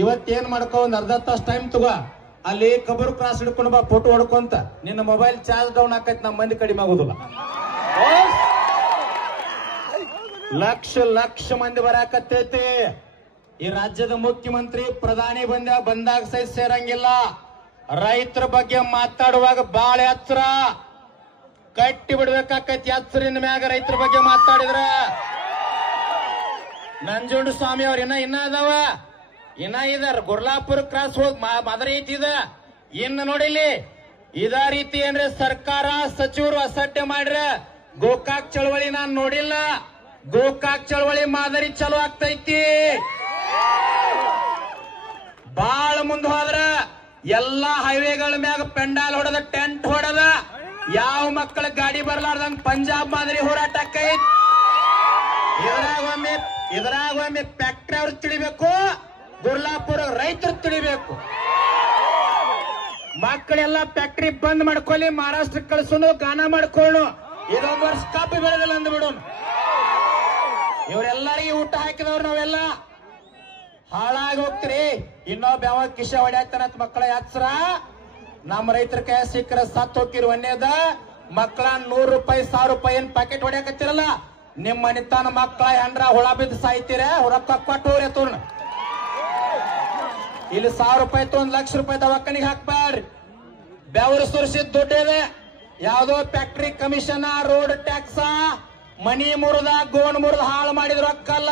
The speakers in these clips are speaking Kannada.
ಇವತ್ತೇನ್ ಮಾಡ್ಕೊ ಒಂದ್ ಅರ್ಧ ತಾಸು ಟೈಮ್ ತಗೋ, ಅಲ್ಲಿ ಕಬೂರ್ ಕ್ರಾಸ್ ಹಿಡ್ಕೊಂಡು ಬಾ, ಫೋಟೋ ಹೊಡ್ಕೊಂತ. ನಿನ್ನ ಮೊಬೈಲ್ ಚಾರ್ಜ್ ಡೌನ್ ಆಕೈತಿ, ನಮ್ಮ ಮಂದಿ ಕಡಿಮೆ ಆಗೋದಿಲ್ಲ. ಲಕ್ಷ ಲಕ್ಷ ಮಂದಿ ಬರಾಕತ್ತೈತಿ. ಈ ರಾಜ್ಯದ ಮುಖ್ಯಮಂತ್ರಿ ಪ್ರಧಾನಿ ಬಂದಾಗ ಸಹಿತ ಸೇರಂಗಿಲ್ಲ. ರೈತರ ಬಗ್ಗೆ ಮಾತಾಡುವಾಗ ಬಾಳ ಎಚ್ಚರ, ಕಟ್ಟಿ ಬಿಡ್ಬೇಕಾಕೈತಿ ಎಚ್ಚರಿನ ಮ್ಯಾಗ. ರೈತರ ಬಗ್ಗೆ ಮಾತಾಡಿದ್ರ ನಂಜುಂಡ ಸ್ವಾಮಿ ಅವ್ರ ಇನ್ನ ಅದಾವ, ಇನ್ನ ಇದಾರ. ಗುರ್ಲಾಪುರ ಕ್ರಾಸ್ ಹೋಗಿ ಮಾದರಿ ಐತಿದ. ಇನ್ನು ನೋಡಿಲಿ ಇದ ರೀತಿ ಏನ್ರೆ ಸರ್ಕಾರ ಸಚಿವರು ಅಸಡ್ಡೆ ಮಾಡ್ರ. ಗೋಕಾಕ್ ಚಳವಳಿ ನಾನ್ ನೋಡಿಲ್ಲ, ಗೋಕಾಕ್ ಚಳವಳಿ ಮಾದರಿ ಚಲೋ ಆಗ್ತೈತಿ. ಬಾಳ ಮುಂದೆ ಹೋದ್ರ ಎಲ್ಲಾ ಹೈವೇಗಳ ಮ್ಯಾಗ ಪೆಂಡಾಲ್ ಹೊಡೆದ, ಟೆಂಟ್ ಹೊಡೆದ, ಯಾವ ಮಕ್ಕಳ ಗಾಡಿ ಬರ್ಲಾರ್ದಂಗ ಪಂಜಾಬ್ ಮಾದರಿ ಹೋರಾಟ ಆಕೈತಿ. ಇದ್ರಾಗ ಒಮ್ಮೆ ಫ್ಯಾಕ್ಟ್ರಿ ಅವ್ರು ತಿಳಿಬೇಕು, ಗುರ್ಲಾಪುರ ರೈತರು ತಿಳಿಬೇಕು. ಮಕ್ಕಳೆಲ್ಲ ಫ್ಯಾಕ್ಟ್ರಿ ಬಂದ್ ಮಾಡ್ಕೊಳ್ಳಿ, ಮಹಾರಾಷ್ಟ್ರಕ್ಕೆ ಕಳಿಸೋನು, ಗಾನ ಮಾಡ್ಕೊಳ್ಳು. ಇದೊಂದು ವರ್ಷ ಕಬ್ಬು ಬೆಳೆದಿಲ್ಲ ಅಂದ್ಬಿಡೋನು. ಇವರೆಲ್ಲರಿಗೂ ಊಟ ಹಾಕಿದವ್ರು ನಾವೆಲ್ಲ ಹಾಳಾಗಿ ಹೋಗ್ತೀರಿ. ಇನ್ನೊಬ್ಬ ಯಾವ ಕಿಶ ಹೊಡ್ಯಾತಾನಂತ ಮಕ್ಕಳ ಎಚ್ಚರ. ನಮ್ಮ ರೈತರ ಕೈ ಸಿಕ್ಕರ ಸತ್ ಹೋಗಿರಿ. ಒಂದೇದ ಮಕ್ಕಳ 100 ರೂಪಾಯಿ 1000 ರೂಪಾಯಿ ಏನ್ ಪ್ಯಾಕೆಟ್ ಹೊಡ್ಯಾಕತ್ತಿರಲ್ಲ, ನಿಮ್ಮ ಮನಿತಾನ ಮಕ್ಕಳ ಹೆಂಡ್ರ ಹುಳ ಬಿದ್ದು ಸಾಯ್ತೀರ. ರೊಕ್ಕ ಕೊಟ್ಟವ್ರಿ ತೋರ್ನ ಇಲ್ಲಿ 1000 ರೂಪಾಯಿ ತೊಂದ್ 1,00,000 ರೂಪಾಯಿ ದವಾಖಾನಿಗೆ ಹಾಕ್ಬಾರ್ರಿ. ಬೆವರು ಸುರಿಸಿದ ದುಡ್ಡಿದೆ. ಯಾವ್ದೋ ಫ್ಯಾಕ್ಟ್ರಿ ಕಮಿಷನ್, ರೋಡ್ ಟ್ಯಾಕ್ಸ, ಮನಿ ಮುರಿದ, ಗೋಣ್ ಮುರಿದ ಹಾಳು ಮಾಡಿದ್ರ ರೊಕ್ಕಲ್ಲ.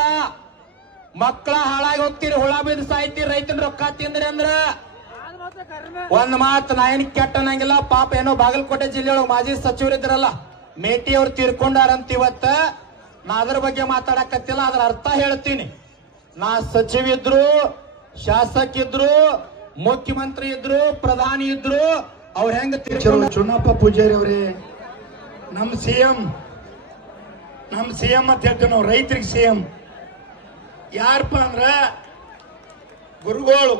ಮಕ್ಕಳ ಹಾಳಾಗಿ ಹೋಗ್ತೀರಿ, ಹುಳ ಬಿದ್ದು ಸಾಯ್ತೀರಿ. ರೈತನ ರೊಕ್ಕ ತಿಂದ್ರಿ ಅಂದ್ರ ಒಂದ್ ಮಾತು ನಾ ಏನ್ ಕೆಟ್ಟ ಅನ್ನಂಗಿಲ್ಲ. ಪಾಪ ಏನೋ ಬಾಗಲಕೋಟೆ ಜಿಲ್ಲೆಯೊಳಗೆ ಮಾಜಿ ಸಚಿವರಿದ್ರಲ್ಲ, ಮೇಟಿ ಅವ್ರು ತೀರ್ಕೊಂಡಾರಂತ. ಇವತ್ತ ನಾ ಅದ್ರ ಬಗ್ಗೆ ಮಾತಾಡಕತ್ತಿಲ್ಲ, ಅದ್ರ ಅರ್ಥ ಹೇಳ್ತೀನಿ. ನಾ ಸಚಿವ ಇದ್ರು, ಶಾಸಕ ಇದ್ರು, ಮುಖ್ಯಮಂತ್ರಿ ಇದ್ರು, ಪ್ರಧಾನಿ ಇದ್ರು, ಅವ್ರ ಹೆಂಗ ಚುನ್ನಪ್ಪ ಪೂಜಾರಿ ಅವರೇ, ನಮ್ ಸಿಎಂ ಅಂತ ಹೇಳ್ತೇವೆ ನಾವು. ರೈತರಿಗೆ ಸಿಎಂ ಯಾರಪ್ಪ ಅಂದ್ರ ಗುರುಗಳು.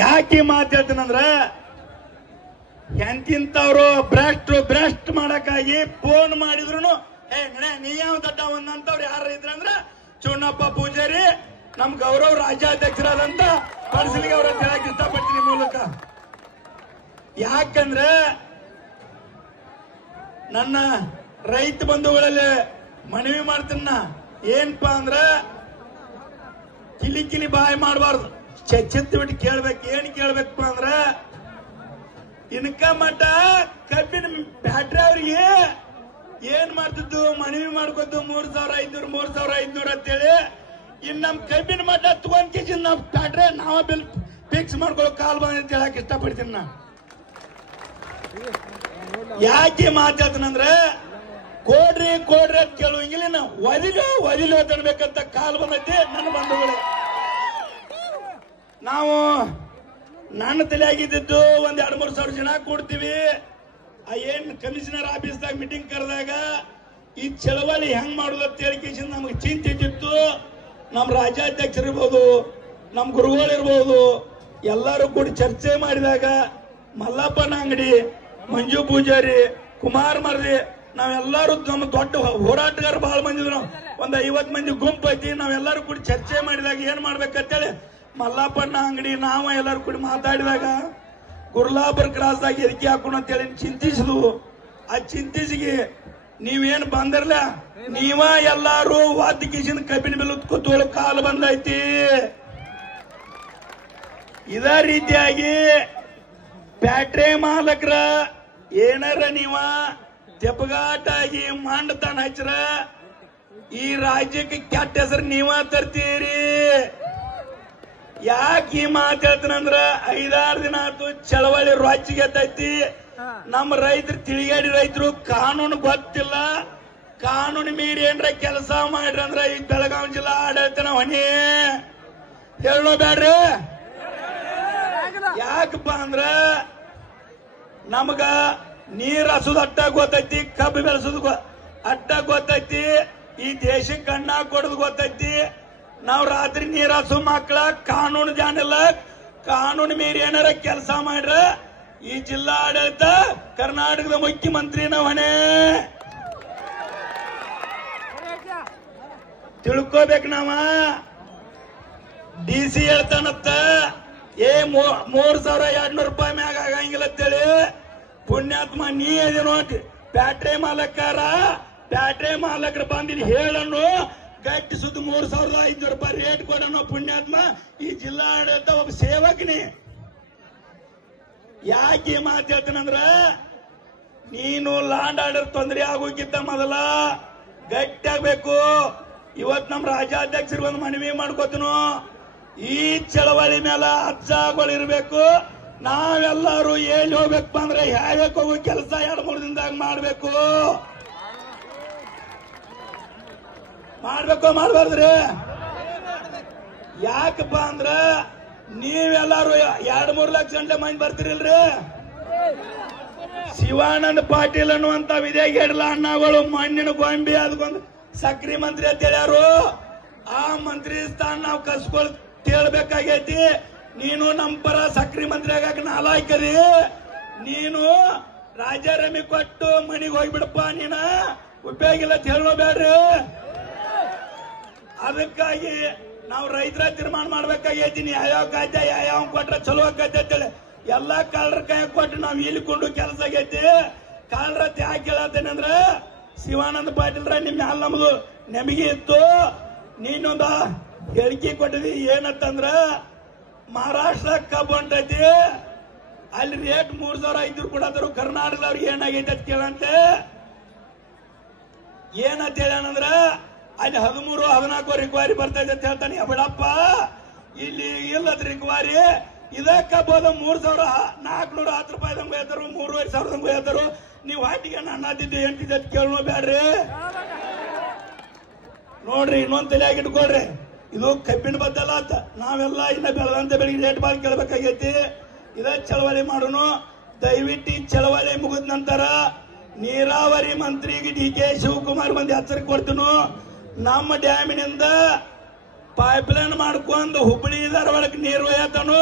ಯಾಕೆ ಮಾತು ಹೇಳ್ತೇನಂದ್ರ, ಎಂತಿಂತವ್ರು ಬ್ರೆಸ್ಟ್ ಮಾಡಕ್ಕಾಗಿ ಫೋನ್ ಮಾಡಿದ್ರು ನೀ ಯಾವ ದೊಡ್ಡವಂತವ್ರು ಯಾರು ಇದ್ರಂದ್ರ ಚುನ್ನಪ್ಪ ಪೂಜಾರಿ, ನಮ್ ಗೌರವ್ ರಾಜ್ಯಾಧ್ಯಕ್ಷರಾದಂತ ಪಡಿಸಲಿಗೆ ಅವ್ರ ಹೇಳಕ್ ಇಷ್ಟಪಡ್ತೀನಿ ಮೂಲಕ. ಯಾಕಂದ್ರೆ ನನ್ನ ರೈತ ಬಂಧುಗಳಲ್ಲಿ ಮನವಿ ಮಾಡ್ತೀನ, ಏನಪ್ಪಾ ಅಂದ್ರ ಕಿಲಿ ಬಾಯಿ ಮಾಡಬಾರ್ದು, ಚಿತ್ತ ಬಿಟ್ಟು ಕೇಳ್ಬೇಕು. ಏನ್ ಕೇಳ್ಬೇಕಪ್ಪ ಅಂದ್ರ, ಇನ್ಕ ಮಟ್ಟ ಕಬ್ಬಿನ ಫ್ಯಾಕ್ಟ್ರಿ ಅವ್ರಿಗೆ ಏನ್ ಮಾಡ್ತಿದ್ದು, ಮನವಿ ಮಾಡ್ಕೊದ್ದು 3,500 ಅಂತೇಳಿ. ಇನ್ ನಮ್ ಕಬ್ಬಿನ ಮಟ್ಟ ತಗೊಂಡ್ ಕೆಜಿ ನಮ್ ಫ್ಯಾಕ್ಟ್ರಿ ನಾವ ಬಿಲ್ ಫಿಕ್ಸ್ ಮಾಡ್ಕೊಳ್ಳೋ ಕಾಲ್ ಬಂದ ಅಂತ ಹೇಳಕ್ ಇಷ್ಟಪಡ್ತೀನಿ ನಾ. ಯಾಕೆ ಮಾತಾಡ್ತೀನಂದ್ರ, ಕೊಡ್ರಿ ಅಂತ ಕೇಳುವಂಗಿಲ್ಲ, ನಾವು ಒದಿಲು ಅಂತನ್ಬೇಕಂತ ಕಾಲ್ ಬಂದೈತಿ ನನ್ನ ಬಂಧುಗಳೇ. ನಾವು ನನ್ನ ತಲೆ ಆಗಿದ್ದು ಒಂದ್ 2-3 ಸಾವಿರ ಜನ ಕೊಡ್ತೀವಿ. ಏನ್ ಕಮಿಷನರ್ ಆಫೀಸ್ದಾಗ ಮೀಟಿಂಗ್ ಕರೆದಾಗ ಈ ಚಳವಳಿ ಹೆಂಗ್ ಮಾಡುದು ಅಂತ ಹೇಳಿ ನಮ್ಗೆ ಚಿಂತೆ ಇದ್ದಿತ್ತು. ನಮ್ಮ ರಾಜ್ಯಾಧ್ಯಕ್ಷರು ಇರ್ಬೋದು, ನಮ್ಮ ಗುರುಗಳಿರ್ಬೋದು, ಎಲ್ಲರೂ ಕೂಡಿ ಚರ್ಚೆ ಮಾಡಿದಾಗ ಮಲ್ಲಪ್ಪನ ಅಂಗಡಿ, ಮಂಜು ಪೂಜಾರಿ, ಕುಮಾರ್ ಮರ್ದಿ, ನಾವೆಲ್ಲರೂ ನಮ್ಮ ದೊಡ್ಡ ಹೋರಾಟಗಾರ ಬಹಳ ಬಂದಿದ್ರು. ಒಂದ್ 50 ಮಂದಿ ಗುಂಪು ಐತಿ. ನಾವೆಲ್ಲರೂ ಕೂಡಿ ಚರ್ಚೆ ಮಾಡಿದಾಗ ಏನ್ ಮಾಡ್ಬೇಕಂತೇಳಿ ಮಲ್ಲಪ್ಪನ ಅಂಗಡಿ ನಾವ ಎಲ್ಲರೂ ಕೂಡಿ ಮಾತಾಡಿದಾಗ ಗುರ್ಲಾಪುರ ಕ್ರಾಸ್ದಾಗ ಎದಕ್ಕೆ ಹಾಕೋಣ ಅಂತೇಳಿ ಚಿಂತಿಸಿದ್ವು. ಆ ಚಿಂತಿಸಿಗೆ ನೀವೇನ್ ಬಂದಿರಲ್ಲ, ನೀವ ಎಲ್ಲಾರು ವಾದ್ಯಕೇಶನ್ ಕಬ್ಬಿನ ಬೆಲೆ ಕೂತ್ಕೊಳ್ಳೋ ಕಾಲ ಬಂದೈತಿ. ಇದೇ ರೀತಿಯಾಗಿ ಫ್ಯಾಕ್ಟ್ರಿ ಮಾಲಕರ ಏನಾರ ನೀವ ತೆಪ್ಪಗಾಟಾಗಿ ಮಂಡತನ ಹಚ್ಚರ ಈ ರಾಜ್ಯಕ್ಕೆ ಕೆಟ್ಟ ಹೆಸರು ನೀವ ತರ್ತೀರಿ. ಯಾಕೆ ಈ ಮಾತಾಡ್ತೀನಂದ್ರ 5-6 ದಿನ ಆಯ್ತು ಚಳವಳಿ ರೊಚ್ಚಿಗೆ ಎತ್ತೈತಿ. ನಮ್ಮ ರೈತರು ತಿಳಿಗಾಡಿ ರೈತರು ಕಾನೂನು ಗೊತ್ತಿಲ್ಲ. ಕಾನೂನು ಮೀರಿ ಏನ್ರ ಕೆಲಸ ಮಾಡ್ರಿ ಅಂದ್ರ ಈ ಬೆಳಗಾವಿ ಜಿಲ್ಲಾ ಆಡಳಿತನ ಹೊಣೆ ಹೇಳೋ ಬ್ಯಾಡ್ರಿ. ಯಾಕಪ್ಪ ಅಂದ್ರ ನಮಗ ನೀರ್ ಹಸುದು ಅಟ್ಟ ಗೊತ್ತೈತಿ, ಕಬ್ಬು ಬೆಳೆಸೋದು ಅಟ್ಟ ಗೊತ್ತೈತಿ, ಈ ದೇಶಕ್ಕೆ ಅಣ್ಣ ಕೊಡೋದು ಗೊತ್ತೈತಿ. ನಾವ್ ರಾತ್ರಿ ನೀರ್ ಹಸು ಮಕ್ಕಳ ಕಾನೂನು ಜಾನಿಲ್ಲ. ಕಾನೂನು ಮೀರಿ ಏನಾರ ಕೆಲಸ ಮಾಡ್ರ ಈ ಜಿಲ್ಲಾ ಆಡಳಿತ ಕರ್ನಾಟಕದ ಮುಖ್ಯಮಂತ್ರಿನ ಹೊಣೆ. ತಿಳ್ಕೋಬೇಕು ನಾವ. DC ಹೇಳ್ತಾನತ್ತ 3,200 ರೂಪಾಯಿ ಮ್ಯಾಗ ಆಗಂಗಿಲ್ಲ ಅಂತೇಳಿ. ಪುಣ್ಯಾತ್ಮ ನೀ ಅದೇನೋ ಪ್ಯಾಟ್ರೆ ಮಾಲಕರು ಬಂದಿಲ್ಲಿ ಹೇಳನ್ನು ಗಟ್ಟಿ ಸುತ್ತ 3,500 ರೂಪಾಯಿ ರೇಟ್ ಕೊಡೋಣ. ಪುಣ್ಯಾತ್ಮ ಈ ಜಿಲ್ಲಾಡಳಿತ ಒಬ್ಬ ಸೇವಕನಿ. ಯಾಕೆ ಮಾತು ಹೇಳ್ತಾನಂದ್ರ ನೀನು ಲ್ಯಾಂಡ್ ಆರ್ಡರ್ ತೊಂದರೆ ಆಗೋಕ್ಕಿಂತ ಮೊದಲ ಗಟ್ಟಿ ಆಗ್ಬೇಕು. ಇವತ್ ನಮ್ಮ ರಾಜ್ಯಾಧ್ಯಕ್ಷರಿಗೆ ಒಂದು ಮನವಿ ಮಾಡ್ಕೋತನು, ಈ ಚಳವಳಿ ಮೇಲೆ ಅಜ್ಜಗಳಿರ್ಬೇಕು. ನಾವೆಲ್ಲರೂ ಎಲ್ಲಿ ಹೋಗ್ಬೇಕು ಅಂದ್ರೆ ಯಾವ್ಯಾಕ ಹೋಗೋ ಕೆಲಸ 2-3 ದಿನದಾಗ ಮಾಡ್ಬೇಕು. ಮಾಡ್ಬಾರ್ದ್ರಿ? ಯಾಕಪ್ಪ ಅಂದ್ರ ನೀವೆಲ್ಲರೂ 2-3 ಲಕ್ಷ ಗಂಟೆ ಮಂದಿ ಬರ್ತಿರಿಲ್ರಿ. ಶಿವಾನಂದ ಪಾಟೀಲ್ ಅನ್ನುವಂತ ವಿದೇಗೇಡಲ ಅಣ್ಣಗಳು ಮಣ್ಣಿನ ಗೊಂಬಿ ಅದಕ್ಕೊಂದು ಸಕ್ರಿ ಮಂತ್ರಿ ಅಂತ ಹೇಳ್ಯಾರು. ಆ ಮಂತ್ರಿ ಸ್ಥಾನ ನಾವು ಕಸ್ಕೊಳ್ ತೇಳ್ಬೇಕಾಗೈತಿ. ನೀನು ನಮ್ಮ ಪರ ಸಕ್ರಿ ಮಂತ್ರಿ ಆಗಾಕ ನಾಲಾಯ್ಕರಿ. ನೀನು ರಾಜಾರಾಮಿ ಕೊಟ್ಟು ಮನಿಗೆ ಹೋಗ್ಬಿಡಪ್ಪ. ನೀನ ಉಪಯೋಗ ಇಲ್ಲ ಹೇಳೋಬೇಡ್ರಿ. ಅದಕ್ಕಾಗಿ ನಾವು ರೈತರ ತೀರ್ಮಾನ ಮಾಡ್ಬೇಕಾಗೈತಿ. ಯಾವ ಖಾದ್ಯ ಯಾವ ಕೊಟ್ರ ಚಲೋ ಆಕೈತಿ ಅಂತೇಳಿ ಎಲ್ಲಾ ಕಾಲರ ಕೈ ಕೊಟ್ಟು ನಾವು ಇಲ್ಕೊಂಡು ಕೆಲಸ ಆಗೈತಿ. ಕಾಲರ ಯಾಕೆ ಹೇಳತ್ತೇನೆ ಅಂದ್ರ ಶಿವಾನಂದ ಪಾಟೀಲ್ರ ನಿಮ್ ಮ್ಯಾಲ ನಮ್ದು ನೆಮಗಿ ಇತ್ತು. ನೀನೊಂದ ಹೇಳಿಕೆ ಕೊಟ್ಟಿದಿ ಏನಂತಂದ್ರ ಮಹಾರಾಷ್ಟ್ರ ಕಬ್ಬು ಹೊಂಟೈತಿ, ಅಲ್ಲಿ ರೇಟ್ 3,500 ಕೊಡದ್ರು. ಕರ್ನಾಟಕದವ್ರಿಗೆ ಏನಾಗೈತೆ ಅಂತ ಕೇಳಂತೆ. ಏನಂತ ಹೇಳಂದ್ರ ಅಲ್ಲಿ 13-14 ರಿಕ್ವೈರಿ ಬರ್ತೈತೆ ಅಂತ ಹೇಳ್ತಾನೆ. ಬಿಡಪ್ಪ, ಇಲ್ಲಿ ಇಲ್ಲದ ರಿಕ್ವೈರಿ ಇದಕ್ಕ ಬೋದ 3,410 ರೂಪಾಯಿದಂಗ ಹೇಳ್ತಾರು, 3,500 ಹೇಳ್ತಾರು. ನೀವು ಹಾಟಿಗೆ ನಾನು ಅನ್ನದಿದ್ದೆ ಎಂಟಿದ್ದೆ ಅಂತ ಕೇಳೋ ಬ್ಯಾಡ್ರಿ. ನೋಡ್ರಿ, ಇನ್ನೊಂದ್ ತಲೆಯಾಗಿ ಇಟ್ಕೊಳ್ರಿ. ಇದು ಕಬ್ಬಿನ ಬದ್ದಲ್ಲ ಅಂತ ನಾವೆಲ್ಲ ಇನ್ನ ಬೆಳೆದಂತೆ ಬೆಳಿಗ್ಗೆ ರೇಟ್ ಬಾಳ್ ಕೇಳಬೇಕಾಗೈತಿ. ಇದ ಚಳವಳಿ ಮಾಡೋನು. ದಯವಿಟ್ಟು ಚಳವಳಿ ಮುಗಿದ ನಂತರ ನೀರಾವರಿ ಮಂತ್ರಿಗೆ DK ಶಿವಕುಮಾರ್ ಬಂದು ಎಚ್ಚರಿಕೆ ಕೊಡ್ತೀನು. ನಮ್ಮ ಡ್ಯಾಮಿನಿಂದ ಪೈಪ್ಲೈನ್ ಮಾಡ್ಕೊಂಡು ಹುಬ್ಬಳ್ಳಿ ಧಾರವಾಡಕ್ಕೆ ನೀರು ಒಯ್ಯತಾನು.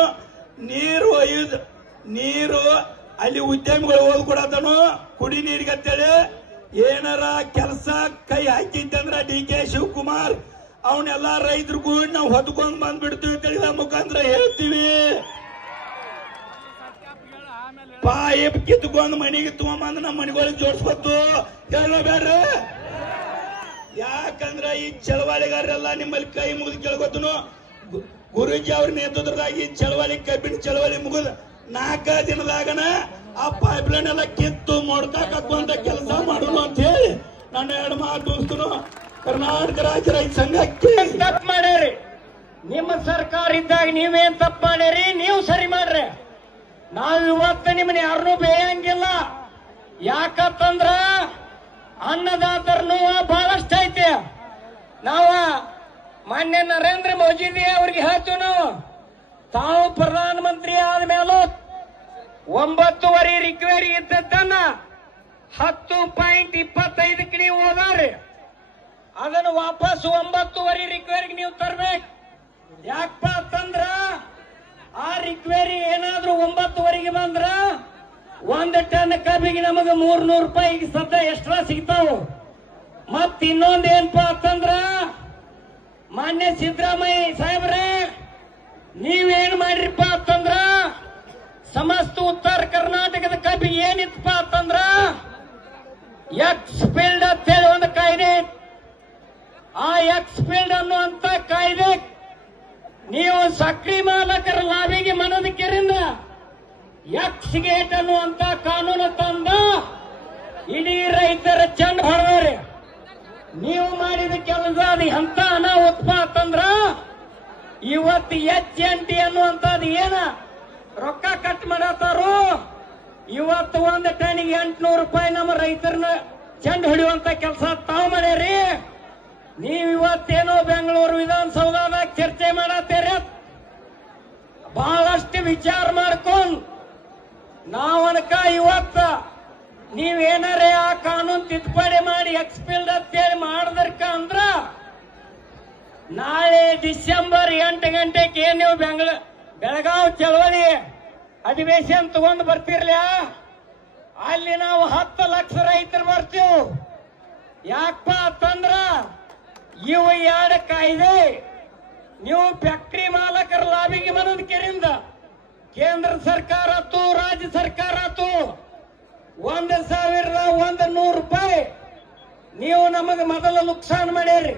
ನೀರು ಅಲ್ಲಿ ಉದ್ಯಮಿಗಳು ಓದ್ಕೊಡತಾನು ಕುಡಿ ನೀರಿಗೆ ಅಂತೇಳಿ. ಏನಾರ ಕೆಲಸ ಕೈ ಹಾಕಿತ್ತಂದ್ರ DK ಶಿವಕುಮಾರ್ ಅವನ್ನೆಲ್ಲಾ ರೈತರು ಕೂಡ ನಾವು ಹೊತ್ಕೊಂಡ್ ಬಂದ್ಬಿಡ್ತೀವಿ ತಿಳಿದ ಮುಖಾಂತರ ಹೇಳ್ತೀವಿ. ಪಾಯಿಪ್ ಕಿತ್ಕೊಂಡ್ ಮನೆಗೆ ತಗೊಂಬಂದ್ ನಮ್ಮ ಮನೆಗಳಿಗೆ ಜೋಡಿಸ್ಕೊತ್ತು ಹೇಳಬೇಡ್ರಿ. ಯಾಕಂದ್ರ ಈ ಚಳವಳಿಗಾರರೆಲ್ಲ ನಿಮ್ಮಲ್ಲಿ ಕೈ ಮುಗಿದು ಕೇಳ್ಕೊತನು. ಗುರೂಜಿ ಅವ್ರ ನೇತೃತ್ವದಾಗ ಈ ಚಳವಳಿ ಕಬ್ಬಿನ ಚಳವಳಿ ಮುಗಿದ 4 ದಿನದಾಗನ ಆ ಪೈಪ್ಲೈನ್ ಎಲ್ಲ ಕಿತ್ತು ಮೊಡ್ಕಾಕುವಂತ ಕೆಲಸ ಮಾಡೋಣ ಅಂತ ಹೇಳಿ ನಾನು 2 ಮಾತು ಮುಗಿಸ್ತನು. ಕರ್ನಾಟಕ ರಾಜ್ಯ ರೈತ ಸಂಘಕ್ಕೆ ತಪ್ಪು ಮಾಡ್ಯಾರಿ. ನಿಮ್ಮ ಸರ್ಕಾರ ಇದ್ದಾಗ ನೀವೇನ್ ತಪ್ಪು ಮಾಡ್ಯಾರಿ, ನೀವು ಸರಿ ಮಾಡ್ರಿ. ನಾವು ಇವತ್ತು ನಿಮ್ಮನ್ನ ಯಾರನ್ನೂ ಬೇಯಂಗಿಲ್ಲ. ಯಾಕಂತಂದ್ರ ಅನ್ನದಾತರ ನೋವು ಬಹಳಷ್ಟು ಐತೆ. ನಾವು ಮಾನ್ಯ ನರೇಂದ್ರ ಮೋದಿಜಿ ಅವ್ರಿಗೆ ಹೇಳ್ತೀವಿ, ನಾವು ತಾವು ಪ್ರಧಾನಮಂತ್ರಿ ಆದ್ಮೇಲೂ 9.5 ರಿಕ್ವೈರಿ ಇದ್ದದ್ದನ್ನ 10.25ಕ್ಕೆ ನೀವು ಹೋದಾರಿ. ಅದನ್ನು ವಾಪಸ್ 9.5 ರಿಕ್ವೈರಿಗೆ ನೀವು ತರ್ಬೇಕು. ಯಾಕಪ್ಪ ಅಂತಂದ್ರ ಆ ರಿಕ್ವೈರಿ ಏನಾದ್ರೂ 9.5ಗೆ ಬಂದ್ರ 1 ಟನ್ ಕಬ್ಬಿಗೆ ನಮಗೆ 300 ರೂಪಾಯಿಗೆ ಸದ್ಯ ಎಕ್ಸ್ಟ್ರಾ ಸಿಗ್ತಾವ. ಮತ್ ಇನ್ನೊಂದ್ ಏನಪ್ಪಾ ಅಂತಂದ್ರ ಮಾನ್ಯ ಸಿದ್ದರಾಮಯ್ಯ ಸಾಹೇಬ್ರೆ ನೀವೇನ್ ಮಾಡ್ರಿಪ್ಪ ಅಂತಂದ್ರ ಸಮಸ್ತ ಉತ್ತರ ಕರ್ನಾಟಕದ ಕಬ್ಬಿಗೆ ಏನಿತ್ತಪ್ಪ ಅಂತಂದ್ರ ಎಕ್ಸ್ಪೀಲ್ಡ್ ಅಂತ ಹೇಳಿ ಒಂದು ಕಾಯ್ದೆ. ಆ ಎಕ್ಸ್ಪೀಲ್ಡ್ ಅನ್ನುವಂತ ಕಾಯ್ದೆ ನೀವು ಸಕ್ರಿ ಮಾಲಕರ ಲಾಭಿಗೆ ಮನೋದಕ್ಕಿರಿಂದ ಎಕ್ಸ್ ಗೇಟ್ ಅನ್ನುವಂತ ಕಾನೂನು ತಂದ ಇಡೀ ರೈತರ ಚೆಂಡ ಹೊಡೆದವ್ರಿ. ನೀವು ಮಾಡಿದ ಕೆಲಸ ಅದು ಎಂತ ಅನಾಹುತ ಅಂತಂದ್ರ ಇವತ್ತು HNT ಅನ್ನುವಂಥದ್ದು ಏನ ರೊಕ್ಕ ಕಟ್ ಮಾಡತ್ತಾರು. ಇವತ್ತು 1 ಟನ್ನಿಗೆ 800 ರೂಪಾಯಿ ನಮ್ಮ ರೈತರನ್ನ ಚೆಂಡ ಹೊಡೆಯುವಂತ ಕೆಲಸ ತಾವು ಮಾಡ್ಯಾರಿ. ನೀವು ಇವತ್ತೇನೋ ಬೆಂಗಳೂರು ವಿಧಾನಸೌಧದಾಗ ಚರ್ಚೆ ಮಾಡತ್ತೀರಿ. ಬಹಳಷ್ಟು ವಿಚಾರ ಮಾಡ್ಕೊಂಡು ನಾವನಕ ಇವತ್ತ ನೀವೇನಾರೇ ಆ ಕಾನೂನು ತಿದ್ದುಪಡಿ ಮಾಡಿ ಎಕ್ಸ್ಪೀಲ್ಡ್ ಅಂತೇಳಿ ಮಾಡಿದ್ರಕ ಅಂದ್ರ ನಾಳೆ ಡಿಸೆಂಬರ್ 8 ಗಂಟೆಗೆ ಏನ್ ನೀವು ಬೆಳಗಾವಿ ಚಳವಳಿ ಅಧಿವೇಶನ ತಗೊಂಡು ಬರ್ತಿರ್ಲ ಅಲ್ಲಿ ನಾವು 10 ಲಕ್ಷ ರೈತರು ಬರ್ತೀವಿ. ಯಾಕಪ್ಪ ಅಂತಂದ್ರ ಇವು ಎರಡು ಕಾಯ್ದೆ ನೀವು ಫ್ಯಾಕ್ಟರಿ ಮಾಲಕರ ಲಾಭಿಗೆ ಮನದ ಕೆರಿಂದ ಕೇಂದ್ರ ಸರ್ಕಾರ ಆತು ರಾಜ್ಯ ಸರ್ಕಾರ ಆತು 1,100 ರೂಪಾಯಿ ನೀವು ನಮಗೆ ಮೊದಲು ನುಕ್ಸಾನ್ ಮಾಡ್ಯಾರಿ.